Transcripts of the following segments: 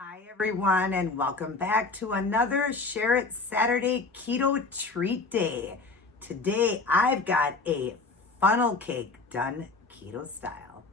Hi everyone, and welcome back to another Share It Saturday Keto Treat Day. Today I've got a funnel cake done keto style.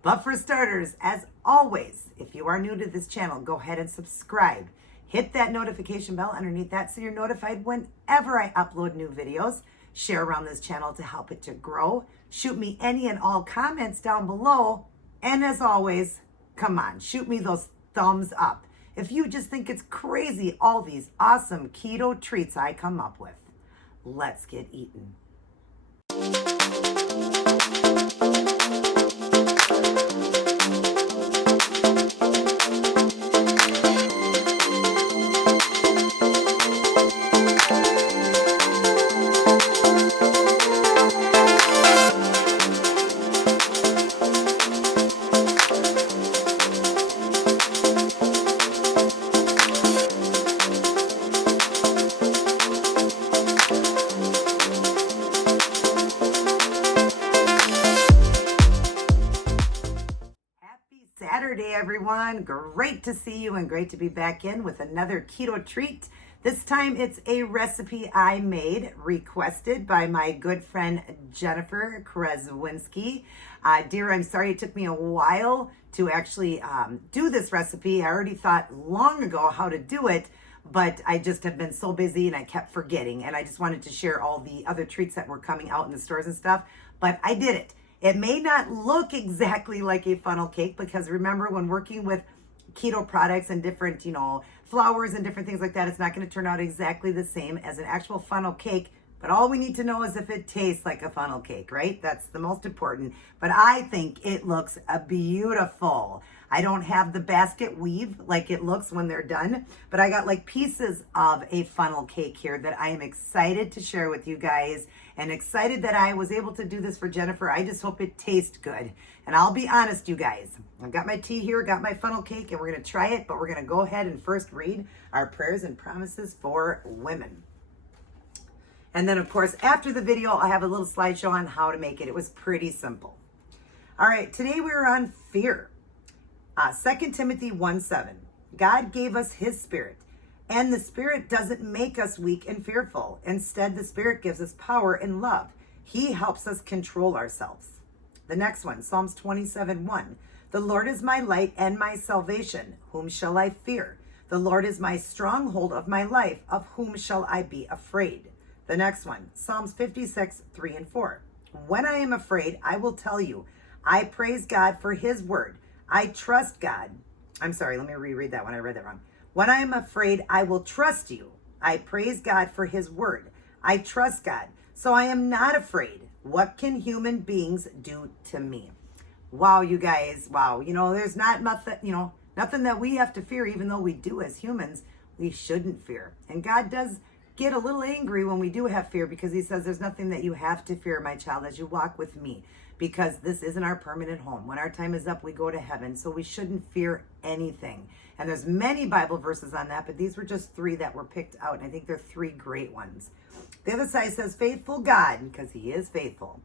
But for starters, as always, if you are new to this channel, go ahead and subscribe. Hit that notification bell underneath that so you're notified whenever I upload new videos. Share around this channel to help it to grow. Shoot me any and all comments down below. And as always, come on, shoot me those thumbs up if you just think it's crazy all these awesome keto treats I come up with. Let's get eating. Saturday, everyone. Great to see you and great to be back in with another keto treat. This time it's a recipe I made, requested by my good friend Jennifer Krezwinski. Dear, I'm sorry it took me a while to actually do this recipe. I already thought long ago how to do it, but I just have been so busy and I kept forgetting. And I just wanted to share all the other treats that were coming out in the stores and stuff, but I did it. It may not look exactly like a funnel cake because remember, when working with keto products and different, flours and different things like that, it's not going to turn out exactly the same as an actual funnel cake. But all we need to know is if it tastes like a funnel cake, right? That's the most important. But I think it looks beautiful. I don't have the basket weave like it looks when they're done, but I got like pieces of a funnel cake here that I am excited to share with you guys and excited that I was able to do this for Jennifer. I just hope it tastes good. And I'll be honest, you guys, I've got my tea here, got my funnel cake, and we're going to try it, but we're going to go ahead and first read our prayers and promises for women. And then, of course, after the video, I have a little slideshow on how to make it. It was pretty simple. All right, today we're on fear. 2 Timothy 1:7. God gave us his spirit, and the spirit doesn't make us weak and fearful. Instead, the spirit gives us power and love. He helps us control ourselves. The next one, Psalms 27:1. The Lord is my light and my salvation. Whom shall I fear? The Lord is my stronghold of my life. Of whom shall I be afraid? The next one, Psalms 56:3-4. When I am afraid, I will tell you, I praise God for his word. I trust God. I'm sorry, let me reread that one. I read that wrong. When I am afraid, I will trust you. I praise God for his word. I trust God. So I am not afraid. What can human beings do to me? Wow, you guys. Wow. There's nothing that we have to fear, even though we do as humans. We shouldn't fear. And God does get a little angry when we do have fear because he says there's nothing that you have to fear, my child, as you walk with me, because this isn't our permanent home. When our time is up, we go to heaven. So we shouldn't fear anything. And there's many Bible verses on that, but these were just 3 that were picked out. And I think they're 3 great ones. The other side says, faithful God, because he is faithful.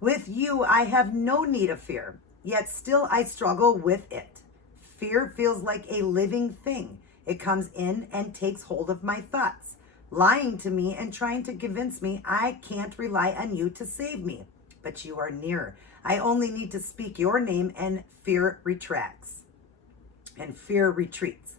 With you, I have no need of fear, yet still I struggle with it. Fear feels like a living thing. It comes in and takes hold of my thoughts, lying to me and trying to convince me I can't rely on you to save me. But you are near. I only need to speak your name and fear retracts and fear retreats.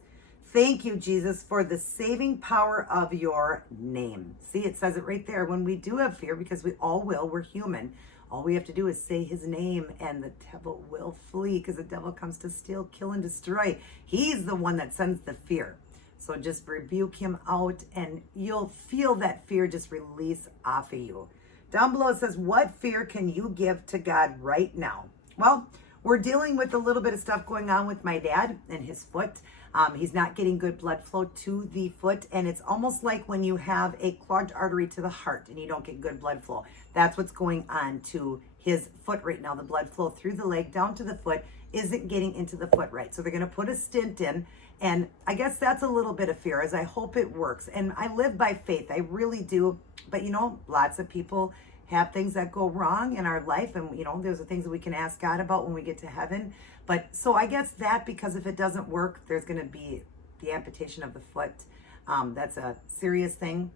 Thank you, Jesus, for the saving power of your name. See, it says it right there. When we do have fear, because we all will, we're human, all we have to do is say his name and the devil will flee, because the devil comes to steal, kill, and destroy. He's the one that sends the fear. So just rebuke him out and you'll feel that fear just release off of you. Down below it says, what fear can you give to God right now? Well, we're dealing with a little bit of stuff going on with my dad and his foot. He's not getting good blood flow to the foot. And it's almost like when you have a clogged artery to the heart and you don't get good blood flow. That's what's going on to his foot right now. The blood flow through the leg down to the foot isn't getting into the foot right. So they're going to put a stent in. And I guess that's a little bit of fear, as I hope it works. And I live by faith. I really do. But lots of people have things that go wrong in our life. And, you know, those are things that we can ask God about when we get to heaven. But so I guess that, because if it doesn't work, there's going to be the amputation of the foot. That's a serious thing.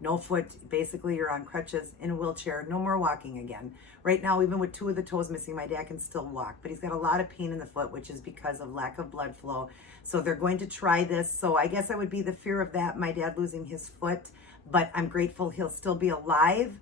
No foot, basically you're on crutches, in a wheelchair, no more walking again. Right now, even with 2 of the toes missing, my dad can still walk, but he's got a lot of pain in the foot, which is because of lack of blood flow. So they're going to try this. So I guess I would be the fear of that, my dad losing his foot, but I'm grateful he'll still be alive.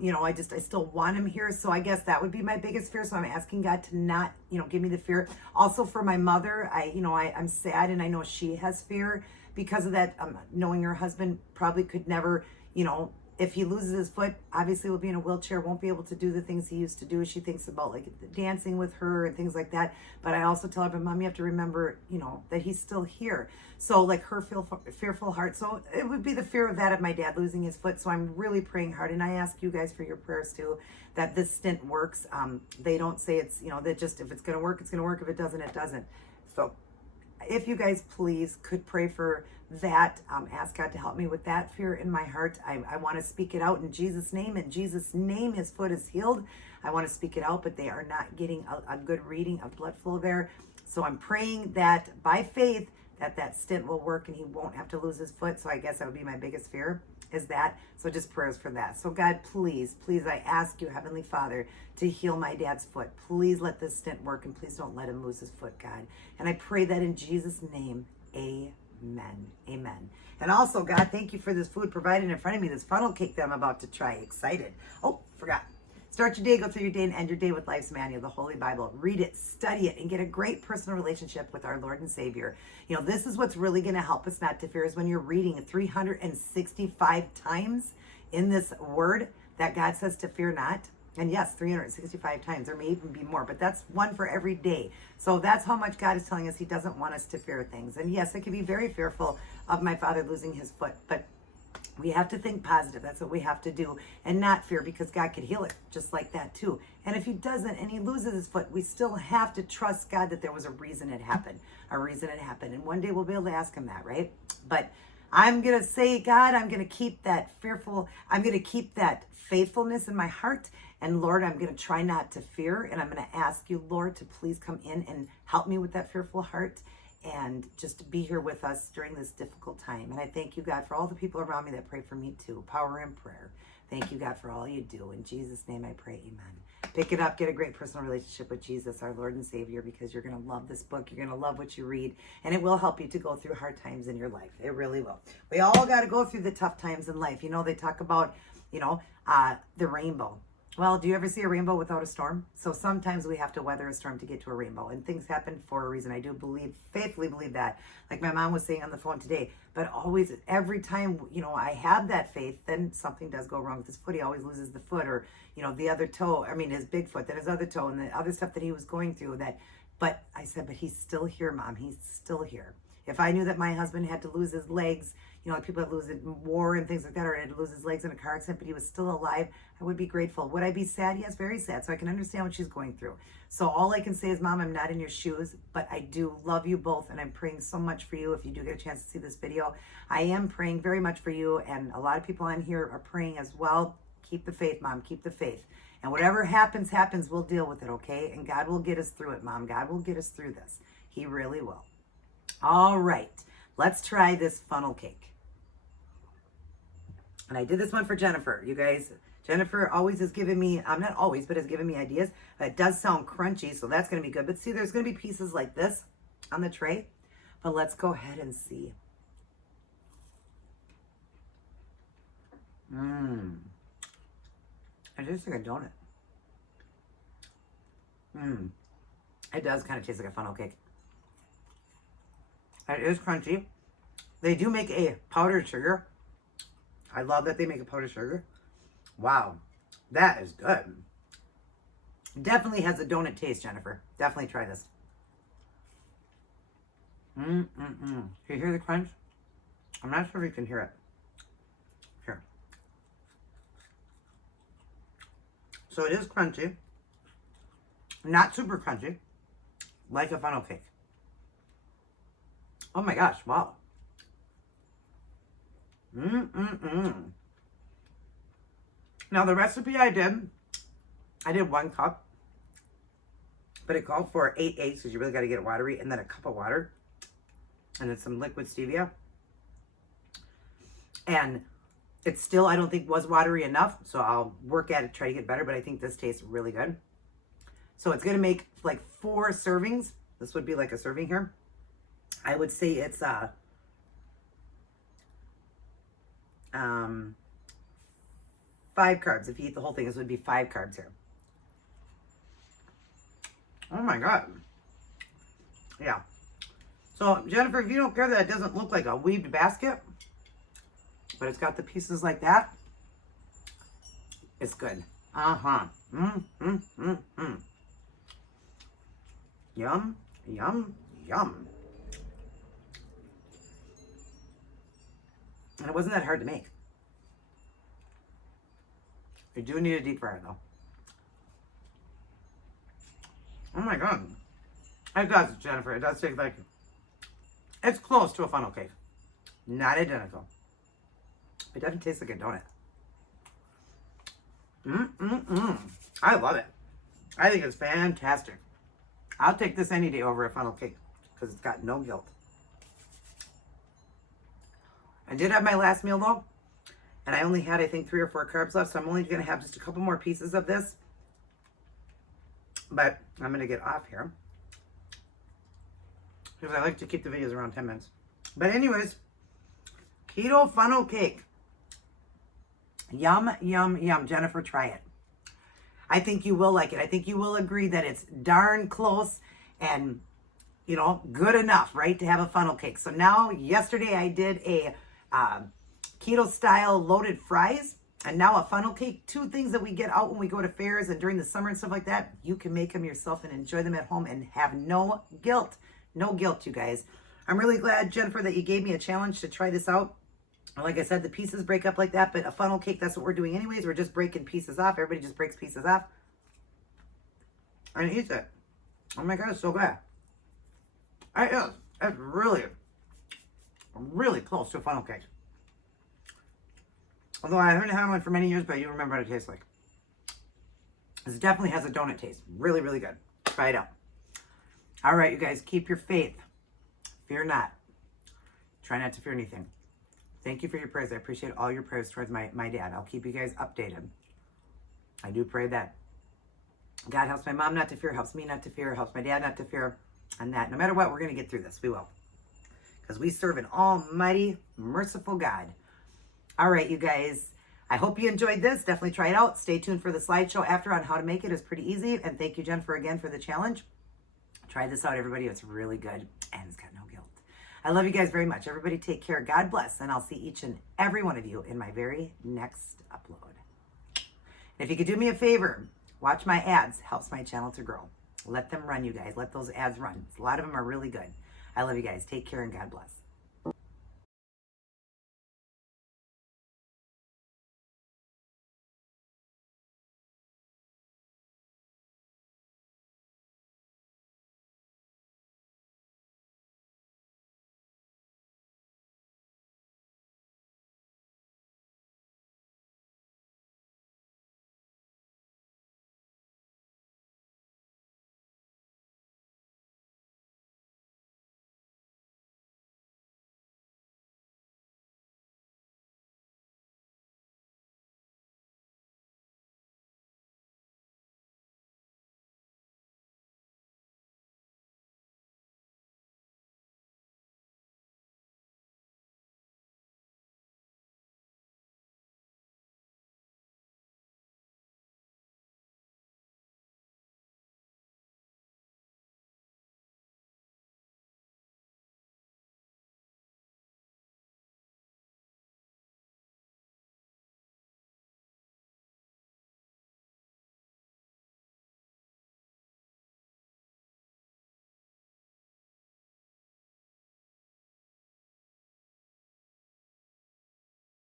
You know, I still want him here. So I guess that would be my biggest fear. So I'm asking God to not, you know, give me the fear. Also for my mother, I'm sad, and I know she has fear because of that, knowing her husband probably could never, you know, if he loses his foot, obviously will be in a wheelchair, won't be able to do the things he used to do. She thinks about like dancing with her and things like that. But I also tell her, but Mom, you have to remember, you know, that he's still here. So like her fearful heart. So it would be the fear of that, of my dad losing his foot. So I'm really praying hard. And I ask you guys for your prayers too, that this stint works. They don't say it's, you know, that just, if it's going to work, it's going to work. If it doesn't, it doesn't. So if you guys please could pray for that, ask God to help me with that fear in my heart. I want to speak it out in Jesus' name. In Jesus' name, his foot is healed. I want to speak it out, but they are not getting a good reading of blood flow there. So I'm praying that by faith that stint will work and he won't have to lose his foot. So I guess that would be my biggest fear, is that. So just prayers for that. So God, please, I ask you, Heavenly Father, to heal my dad's foot. Please let this stint work, and please don't let him lose his foot, God. And I pray that in Jesus' name, amen. Amen. And also, God, thank you for this food provided in front of me, this funnel cake that I'm about to try. Excited. Oh, forgot. Start your day, go through your day, and end your day with Life's Manual, the Holy Bible. Read it, study it, and get a great personal relationship with our Lord and Savior. You know, this is what's really going to help us not to fear, is when you're reading 365 times in this word that God says to fear not. And yes, 365 times. There may even be more, but that's one for every day. So that's how much God is telling us he doesn't want us to fear things. And yes, I can be very fearful of my father losing his foot, but we have to think positive. That's what we have to do, and not fear, because God could heal it just like that too. And if he doesn't and he loses his foot, we still have to trust God that there was a reason it happened, And one day we'll be able to ask him that, right? But I'm going to say, God, I'm going to keep that faithfulness in my heart. And Lord, I'm going to try not to fear. And I'm going to ask you, Lord, to please come in and help me with that fearful heart, and just to be here with us during this difficult time. And I thank you, God, for all the people around me that pray for me too. Power in prayer. Thank you, God, for all you do. In Jesus' name I pray, amen. Pick it up, get a great personal relationship with Jesus, our Lord and Savior, because you're going to love this book. You're going to love what you read, and it will help you to go through hard times in your life. It really will. We all got to go through the tough times in life. You know, they talk about, the rainbow. Well, do you ever see a rainbow without a storm? So sometimes we have to weather a storm to get to a rainbow, and things happen for a reason. I do faithfully believe that. Like my mom was saying on the phone today, but always, every time, I have that faith, then something does go wrong with his foot. He always loses the foot, or, the other toe, his big foot, then his other toe, and the other stuff that he was going through but I said, but he's still here, Mom. He's still here. If I knew that my husband had to lose his legs, people that lose it in war and things like that, or had to lose his legs in a car accident, but he was still alive, I would be grateful. Would I be sad? Yes, very sad. So I can understand what she's going through. So all I can say is, Mom, I'm not in your shoes, but I do love you both, and I'm praying so much for you. If you do get a chance to see this video, I am praying very much for you, and a lot of people on here are praying as well. Keep the faith, Mom. Keep the faith. And whatever happens, we'll deal with it, okay? And God will get us through it, Mom. God will get us through this. He really will. All right, let's try this funnel cake. And I did this one for Jennifer. You guys, Jennifer always has given me, not always, but has given me ideas. It does sound crunchy, so that's going to be good. But see, there's going to be pieces like this on the tray. But let's go ahead and see. It tastes like a donut. It does kind of taste like a funnel cake. It is crunchy. They do make a powdered sugar. I love that they make a powdered sugar. Wow, that is good. Definitely has a donut taste, Jennifer. Definitely try this. Can you hear the crunch? I'm not sure if you can hear it. Here. So it is crunchy. Not super crunchy. Like a funnel cake. Oh my gosh, wow. Now the recipe I did 1 cup, but it called for 8 eggs because you really got to get it watery, and then a cup of water, and then some liquid stevia. And it still, I don't think, was watery enough, so I'll work at it, try to get better, but I think this tastes really good. So it's going to make like 4 servings. This would be like a serving here. I would say it's 5 carbs. If you eat the whole thing, this would be 5 carbs here. Oh my God. Yeah. So Jennifer, if you don't care that it doesn't look like a weaved basket, but it's got the pieces like that, it's good. Uh-huh. Yum, yum, yum. And it wasn't that hard to make. You do need a deep fryer though. Oh my God. It does, Jennifer. It does taste like, it's close to a funnel cake. Not identical. It doesn't taste like a donut. I love it. I think it's fantastic. I'll take this any day over a funnel cake because it's got no guilt. I did have my last meal though, and I only had, I think, 3 or 4 carbs left, so I'm only going to have just a couple more pieces of this. But I'm going to get off here because I like to keep the videos around 10 minutes. But anyways, keto funnel cake. Yum, yum, yum. Jennifer, try it. I think you will like it. I think you will agree that it's darn close and, you know, good enough, right, to have a funnel cake. So now, yesterday I did a keto style loaded fries, and now a funnel cake. 2 things that we get out when we go to fairs and during the summer and stuff like that. You can make them yourself and enjoy them at home and have no guilt. No guilt, you guys. I'm really glad, Jennifer, that you gave me a challenge to try this out. Like I said, the pieces break up like that, but a funnel cake, that's what we're doing anyways. We're just breaking pieces off. Everybody just breaks pieces off and eats it. Oh my God, it's so good. It is. It's really, really close to a funnel cake. Although I haven't had one for many years, but you remember what it tastes like. This definitely has a donut taste. Really, really good. Try it out. All right, you guys, keep your faith. Fear not. Try not to fear anything. Thank you for your prayers. I appreciate all your prayers towards my dad. I'll keep you guys updated. I do pray that God helps my mom not to fear, helps me not to fear, helps my dad not to fear, and that no matter what, we're going to get through this. We will. Because we serve an almighty, merciful God. All right, you guys. I hope you enjoyed this. Definitely try it out. Stay tuned for the slideshow after on how to make it. It's pretty easy. And thank you, Jennifer, again for the challenge. Try this out, everybody. It's really good. And it's got no guilt. I love you guys very much. Everybody take care. God bless. And I'll see each and every one of you in my very next upload. And if you could do me a favor, watch my ads. Helps my channel to grow. Let them run, you guys. Let those ads run. A lot of them are really good. I love you guys. Take care and God bless.